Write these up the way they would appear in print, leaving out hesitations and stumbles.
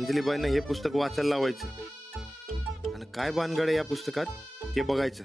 अंजलीबाईंना हे पुस्तक वाचायला लावायचं आणि काय भानगड आहे या पुस्तकात ते बघायचं.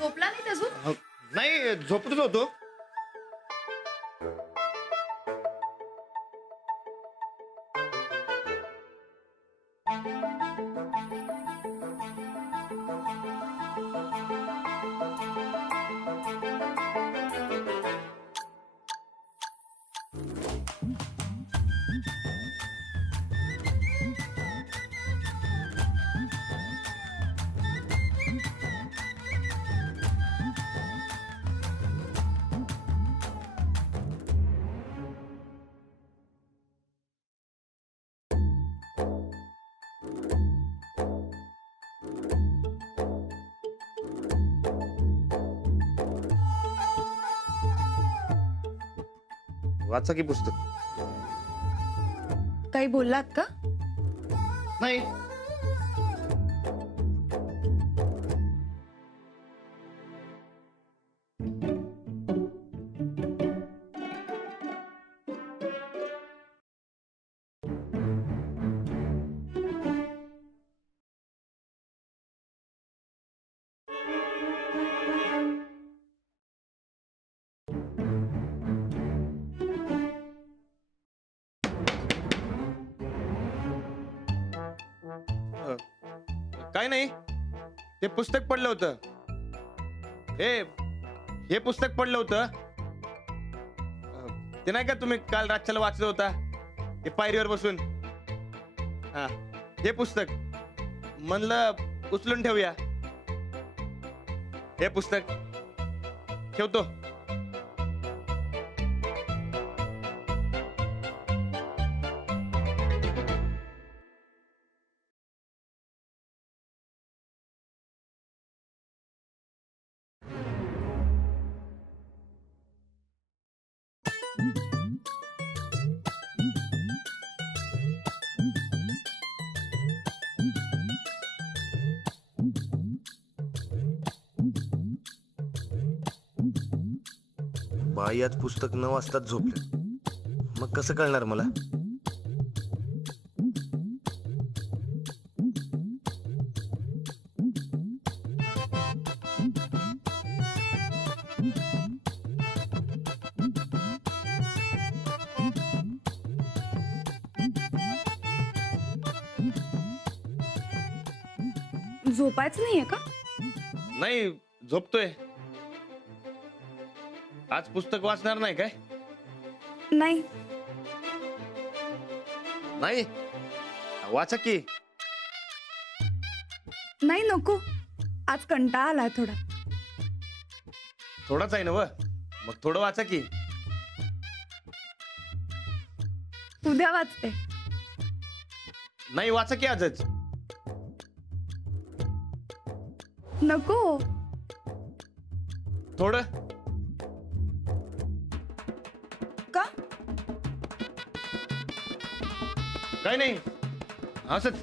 झोपला नाही अजून? नाही, झोपतच होतो. वाचा की पुस्तक. काही बोललात का? नाही. काय नाही, ते पुस्तक पडलं होतं. हे पुस्तक पडलं होतं. ते नाही का तुम्ही काल रातच्याला वाचलं होता, ते पायरीवर बसून. हा, हे पुस्तक म्हणलं उचलून ठेवूया. हे पुस्तक ठेवतो. बाई आज पुस्तक न वाचताच झोपले, मग कसं कळणार मला? झोपायचं नाहीये का? नाही, झोपतोय. आज पुस्तक वाचणार नाही काय? नाही. नाही, वाचा की. नाही नको, आज कंटाळा आलाय थोडा. थोडाच आहे ना व, मग थोडं वाचा की. उद्या वाचते. नाही, वाचा की आजच. नको. थोडं. का? काय नाही, असंच.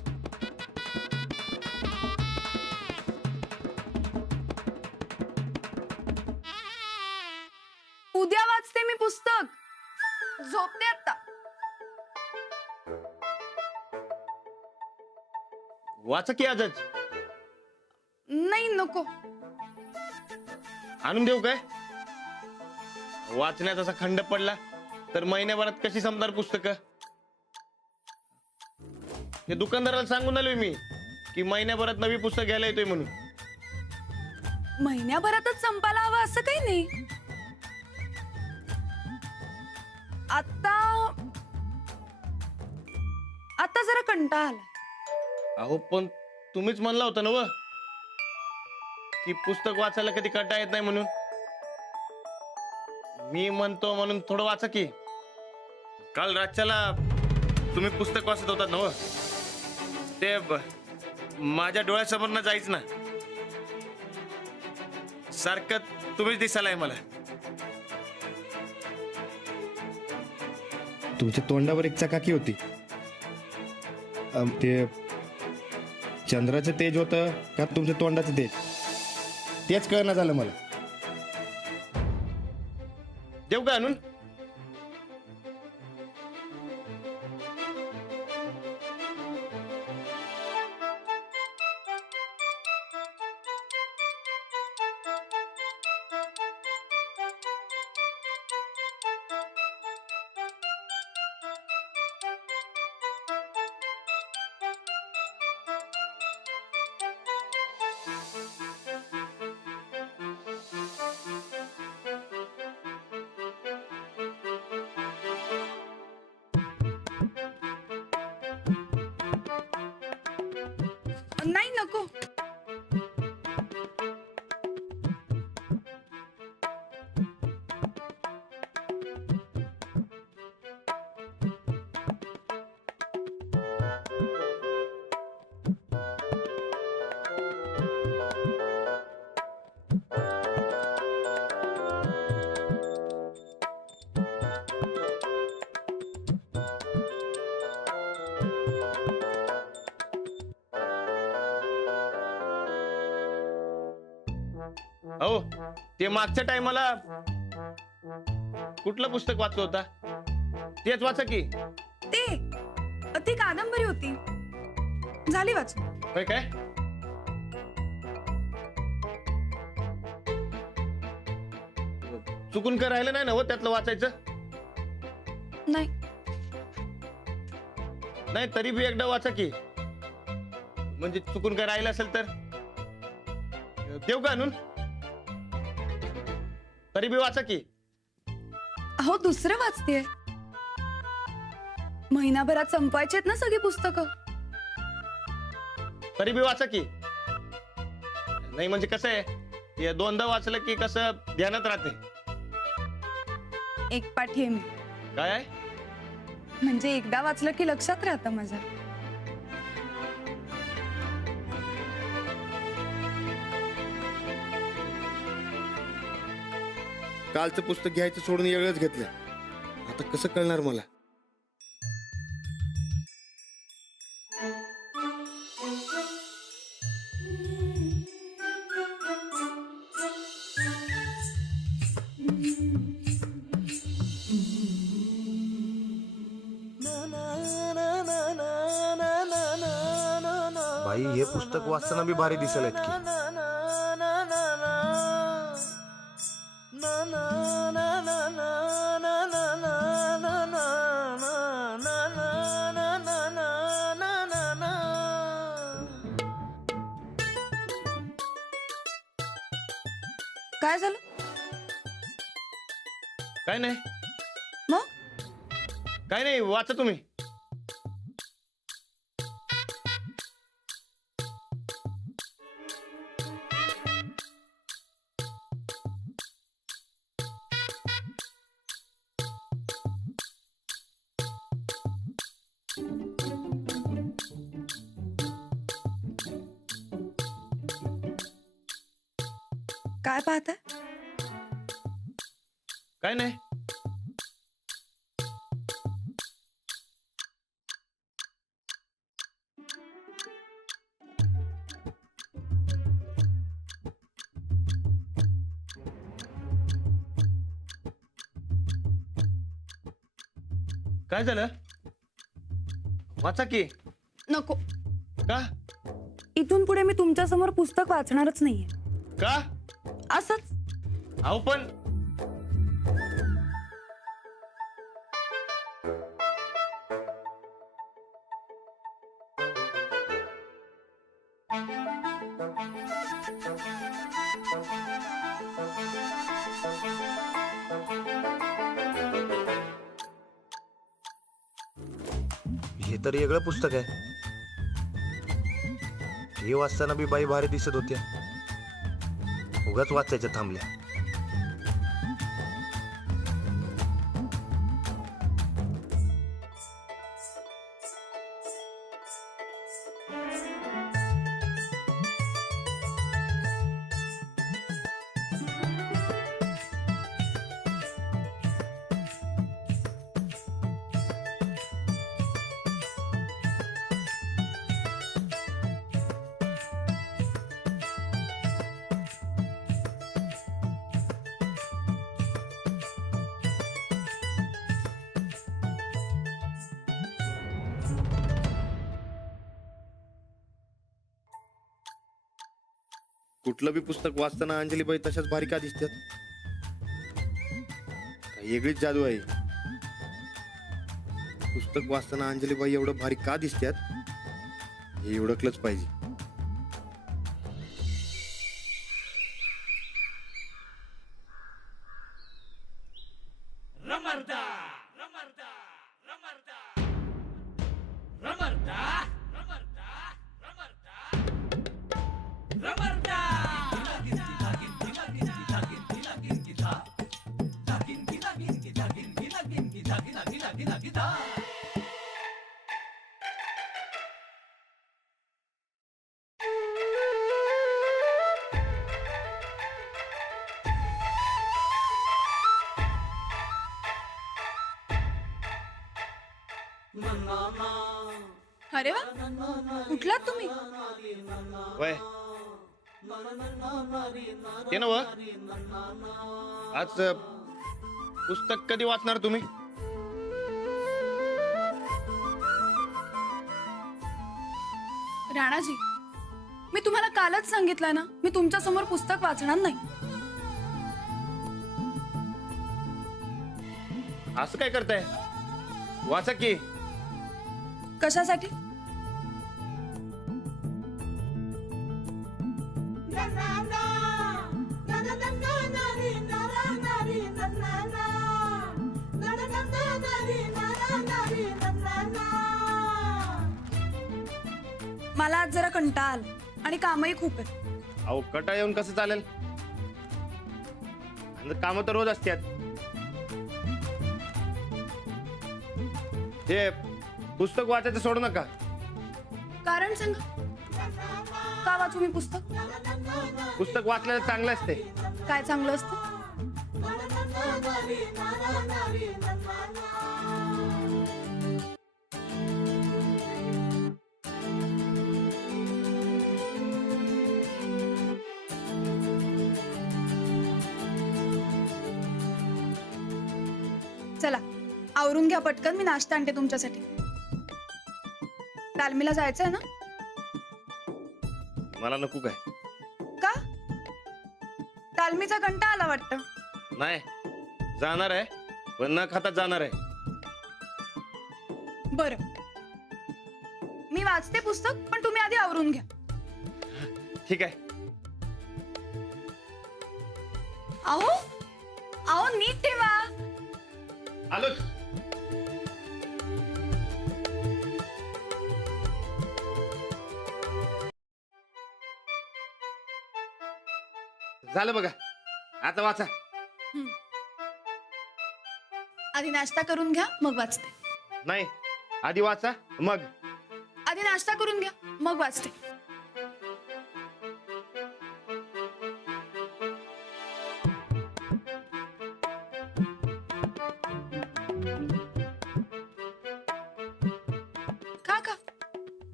उद्या वाचते मी पुस्तक. झोपते आता. वाचा की आजच. नाही नको. आणून देऊ काय? वाचण्यात असा खंड पडला तर महिन्याभरात कशी संपणार पुस्तकं? हे दुकानदाराला सांगून आलोय मी की महिन्याभरात नवी पुस्तक घ्यायला येतोय म्हणून. महिन्याभरातच संपायला हवं असं काही नाही. आता जरा कंटाळा आला. अहो पण तुम्हीच म्हणला होता ना व की पुस्तक वाचायला कधी कंटाळा येत नाही म्हणून. मी म्हणतो म्हणून थोडं वाचा की. काल रातच्याला तुम्ही पुस्तक वाचत होतात ना हो? ते माझ्या डोळ्यासमोर न जायच ना. सारखं तुम्हीच दिसालाय मला. तुमच्या तोंडावर एक चकाकी होती. ते चंद्राचं तेज होतं का तुमच्या तोंडाचं तेज, तेच कळणं झालं मला. देऊ का आणून? नाही नको. हो, ते मागच्या टायमाला कुठलं पुस्तक वाचलं होता? तेच वाचा की. ते ती कादंबरी होती, झाली वाच. होय काय? चुकून काय राहिलं नाही ना हो त्यातलं वाचायचं? नाही. नाही तरी बी एकदा वाचा की. म्हणजे चुकून काय राहिलं असेल तर. देऊ का आणून? तरी बी वाचा की. अहो दुसरं वाचतेय. महिनाभरात संपवायचे आहेत ना सगळी पुस्तकं. तरी बी वाचा की. नाही म्हणजे कसं आहे, हे दोनदा वाचलं की कसं ध्यानात राहते. एक पाठी आहे मी, काय आहे? म्हणजे एकदा वाचलं की लक्षात राहतं माझं. कालचं पुस्तक घ्यायचं सोडून वेगळंच घेतलं. आता कसं कळणार मला? भाई हे पुस्तक वाचताना बी भारी दिसेल की. काय झालं काय नाही, मग? काय नाही, वाचा तुम्ही. काय पाहताय? काय नाही. काय झालं? वाचा की. नको. का? इथून पुढे मी तुमच्या समोर पुस्तक वाचणारच नाहीये. का? असंच. अहो पण हे तर वेगळं पुस्तक आहे. हे वाचताना बी बाई भारी दिसत होत्या. उगाच वाचायच्या थांबल्या. कुठलं बी पुस्तक वाचताना अंजलीबाई तशाच भारी का दिसतात? काही वेगळीच जादू आहे. पुस्तक वाचताना अंजलीबाई एवढं भारी का दिसतात हे ओळखलंच पाहिजे. अरे वा, कुठलात तुम्ही? वय ते ना आज पुस्तक कधी वाचणार तुम्ही? राणाजी, मी तुम्हाला कालच सांगितलं ना, मी तुमच्या समोर पुस्तक वाचणार नाही. असं काय करताय? वाचा की. कशासाठी? मला आज जरा कंटाळा आला आणि कामही खूप आहे. अहो कटा येऊन कसं चालेल? काम तर रोज असतात. हे पुस्तक वाचायचं सोडू नका. कारण सांगा, का वाचू मी पुस्तक? पुस्तक वाचलेलं चांगलं असते. काय चांगलं असतं? चला आवरून घ्या पटकन, मी नाश्ता आणते तुमच्यासाठी. तालमीला जायचंय ना? मला नको काय. का? तालमीचा कंटाळा आला वाटतं. नाही, जाणार आहे पण न खाता जाणार आहे. बरं, मी वाचते पुस्तक, पण तुम्ही आधी आवरून घ्या. ठीक आहे. अहो अहो नीट ठेवा. आलोच. झालं बघा, आता वाचा. आधी नाश्ता करून घ्या, मग वाचते. नाही, आधी वाचा मग. आधी नाश्ता करून घ्या, मग वाचते. खा खा.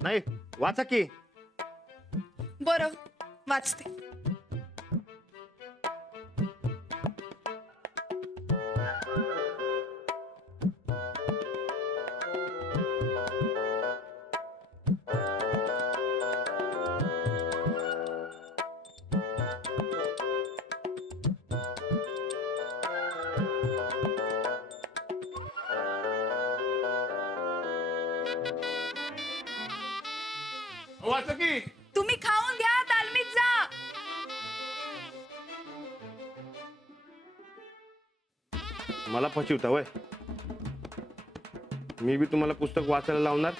नाही, वाचा की. बरं, वाचते. वाचा की. तुम्ही खाऊन घ्या, तालमीत जा. मला फसवता वय. मी बी तुम्हाला पुस्तक वाचायला लावणार,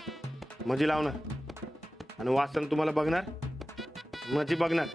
मजी लावणार, आणि वाचताना तुम्हाला बघणार, मजी बघणार.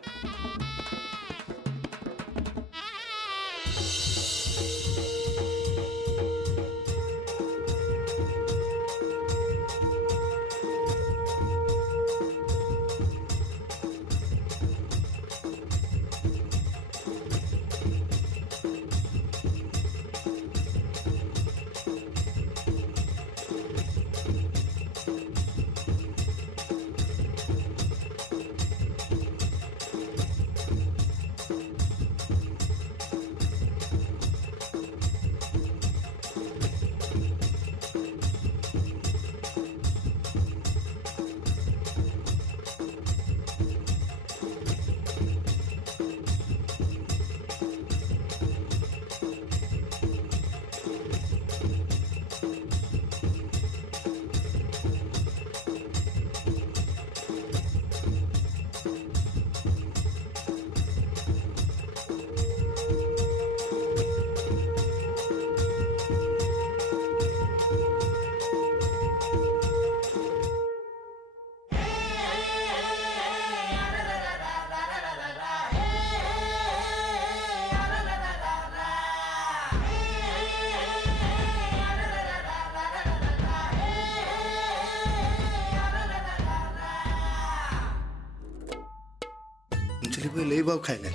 अंजली बाई लई भाव खायला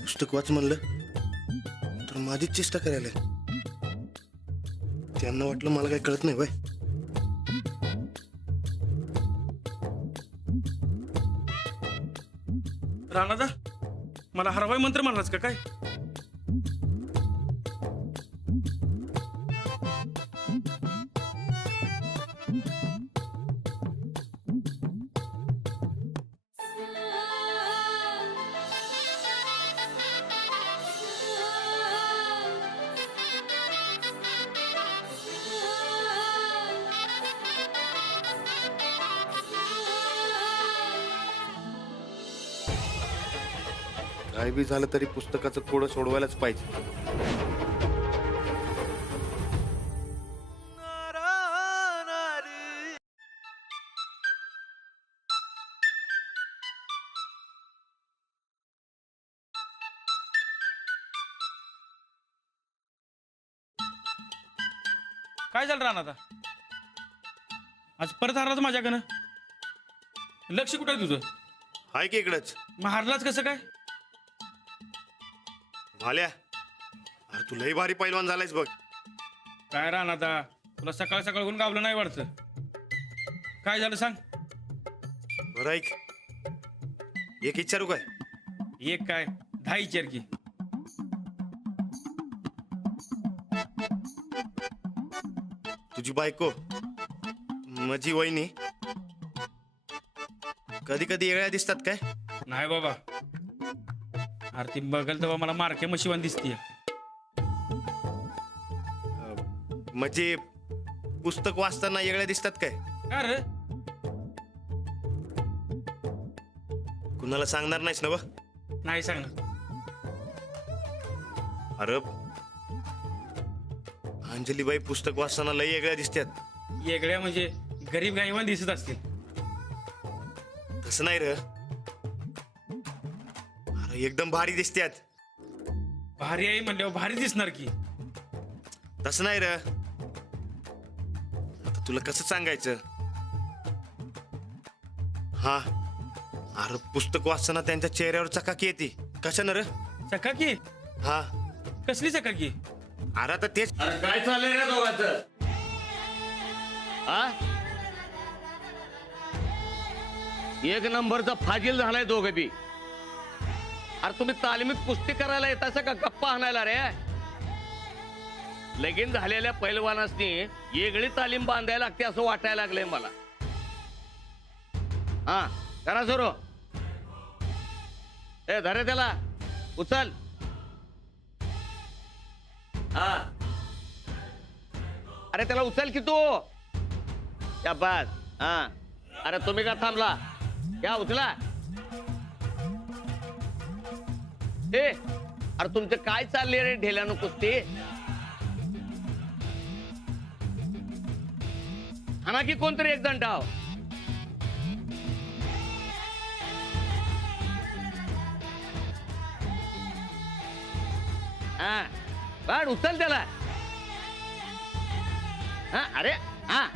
पुस्तक वाच म्हणलं तर माझीच चेष्टा करायला. त्यांना वाटलं मला काही कळत नाही बाय. राणादा मला हरवाय मंत्र म्हणलास का काय? काय बी झालं तरी पुस्तकाचं थोडं सोडवायलाच पाहिजे. काय झालं राणादा? आज परत हरलाच माझ्याकडनं. लक्ष कुठं आहे तुझं? हाय की इकडंच. मग हरलाच कसं काय? भाल्या अरे तू लई भारी पैलवान झालायस बघ. काय राणादा तुला सकाळ सकाळ होऊन गावलं नाही वाटतं. काय झालं सांग. बरं ऐक, एक विचारू काय? एक काय 10 विचार की. तुझी बायको माझी वहिनी कधी कधी येगळ्या दिसतात काय? नाही बाबा. अरे ती बघल तेव्हा मला मारके मशिवान दिसतीये. म्हणजे पुस्तक वाचताना येगळ्या दिसतात काय? का रे? कुणाला सांगणार नाहीस ना बा? नाही सांगणार. अरे अंजलीबाई पुस्तक वाचताना लई वेगळ्या दिसतात. वेगळ्या म्हणजे गरीब गाईवान दिसत असतील. तसं नाही र. अरे एकदम भारी दिसतात. भारी आहे म्हणल्यावर भारी दिसणार की. तसं नाही र. आता तुला कसं सांगायचं? हा अरे पुस्तक वाचताना त्यांच्या चेहऱ्यावर चकाकी येते. कशानं र? चकाकी? हा कसली चकाकी? अरे आता तेच. अरे काय चाललंय रे दोघांचं? हा एक नंबरचा फाजील झालाय दोघं बी. अरे तुम्ही तालमीत कुस्ती करायला येतासा का गप्पा आणायला रे? लगीन झालेल्या पैलवानासनी वेगळी तालीम बांधायला लागते असं वाटायला लागलंय मला. हा करा सुरू. ए धरे त्याला उचल. हा अरे त्याला उचल की तू. या बस. हा अरे तुम्ही का थांबला? या उचला. ए अरे तुमचं काय चाललंय रे ढेल्यानं कुस्ती? आणा की कोणतरी एक जण डाव. हा पण उचल त्याला. हा अरे हा